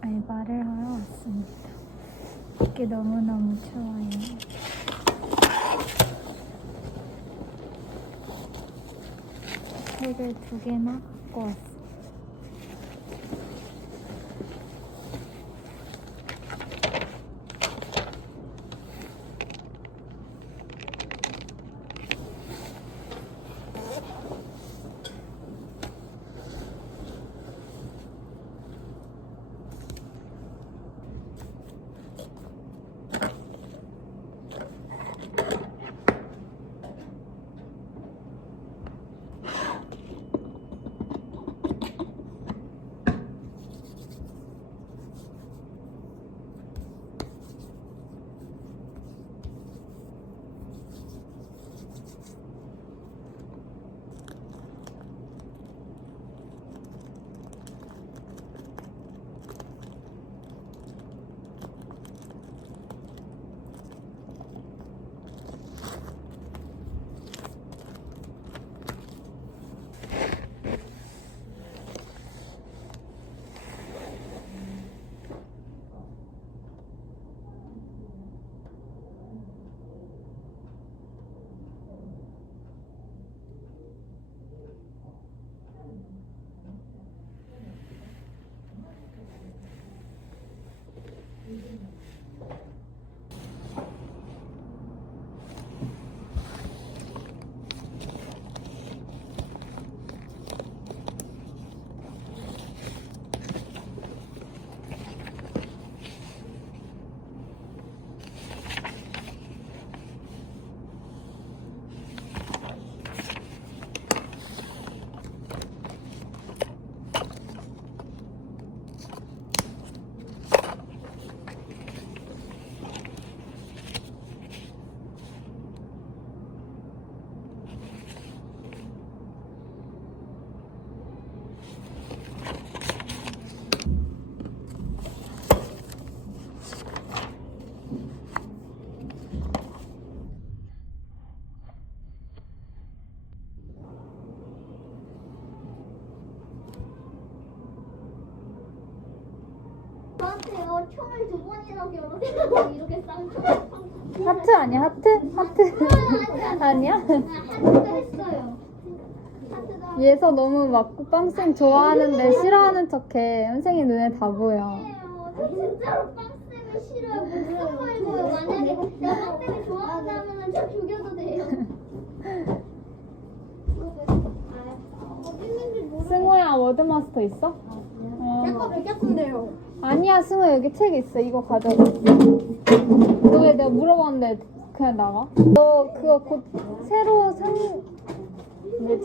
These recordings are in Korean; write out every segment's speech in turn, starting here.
알바를 하러 왔습니다. 밖에 너무너무 추워요. 책을 두 개나 갖고 왔어요. 총을 두 번이나 겨루세요 이렇게 쌍 하트 아니야? 하트? 하트? 아니야? 하트도 했어요 얘서 너무 막 빵쌤 좋아하는데 싫어하는 척해. 선생님 눈에 다 보여. 저 진짜로 빵쌤을 싫어요 무슨 말고요 만약에 내가 빵쌤을 좋아한다면 저 죽여도 돼요 승우야 워드마스터 있어? 어. 내거 베꼈던데요 아니야 승우 여기 책 있어 이거 가져가 너왜 내가 물어봤는데 그냥 나가? 너 그거 곧 새로 산 뭐지?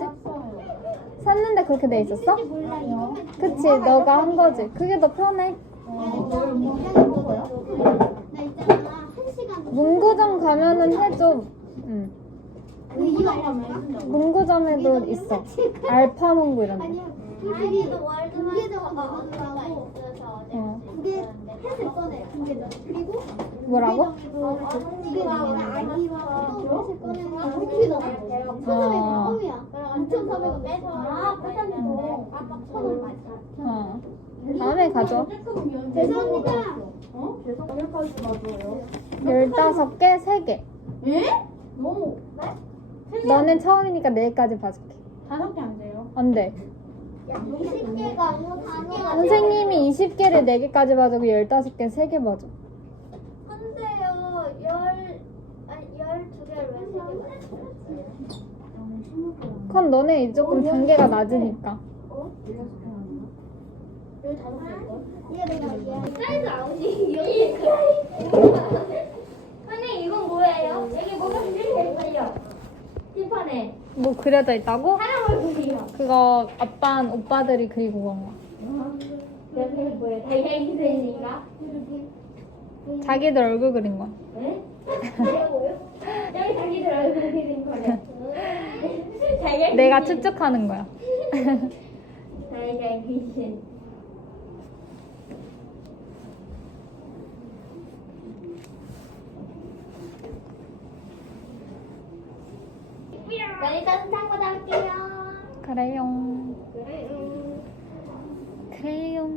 샀는데 그렇게 돼 있었어? 몰라요 그치 너가 한 거지 그게 더 편해 문구점 가면은 해줘 응? 문구점에도 있어 알파 문구 이런 데 아니야. 아니도 월드 두개더 나온다고. 어. 두개 해서 꺼내요. 두개 더. 그리고 뭐라고? 아기와 꺼내면 어. 처음이야. 2,400원 빼서. 아, 빼자고. 아까 천원 맞아. 어 다음에 죄송합니다. 15개 3개 너무. 너는 처음이니까 내일까지 봐줄게 다섯 개 안 돼요? 안 돼 선생님이 20개를 4개까지 봐주고 15개 3개 봐줘 안 돼요. 열, 아니, 열두 개를 왜 세개 맞춰요? 그럼 너네 조금 단계가 낮으니까 이해. 사이즈 여기 선생님 이건 뭐예요? 여기 뭐가 그려져 있어요. 칠판에 뭐 그려져 있다고? 그거 아빠 오빠들이 그리고 온 여기? 다이아인인가? 자기들 얼굴 그린 거야 네? 뭐요? 여기 자기들 얼굴 그린 거래. 내가 추측하는 거야 인. 나 일단 상고 나올게요. 그래요 그래. 그래요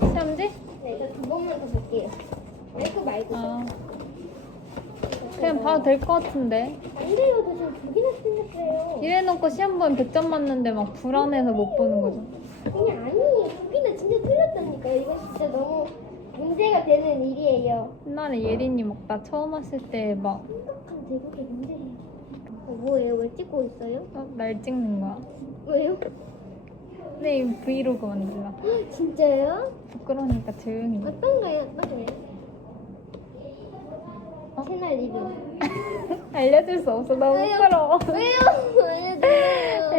시험지? 네, 저두 번만 더 볼게요. 말고 말고. 아. 그냥 봐도 될 것 같은데. 안 돼요, 저 지금 두 개나 틀렸어요. 이래놓고 시험 보면 100점 맞는데 막 불안해서 못 보는 거죠. 그냥 아니에요. 두 개나 진짜 틀렸다니까요. 이건 진짜 너무 문제가 되는 일이에요. 옛날에 예린이 막 나 처음 왔을 때 막, 심각한 대국의 문제예요. 어, 뭐예요? 왜 찍고 있어요? 어, 날 찍는 거야. 왜요? 내 브이로그 만들라. 진짜요? 부끄러우니까 조용히. 어떤 거예요? 어떤 거예요? 어? 채널 이름. 알려줄 수 없어. 너무 왜요? 부끄러워. 왜요? 알려주세요.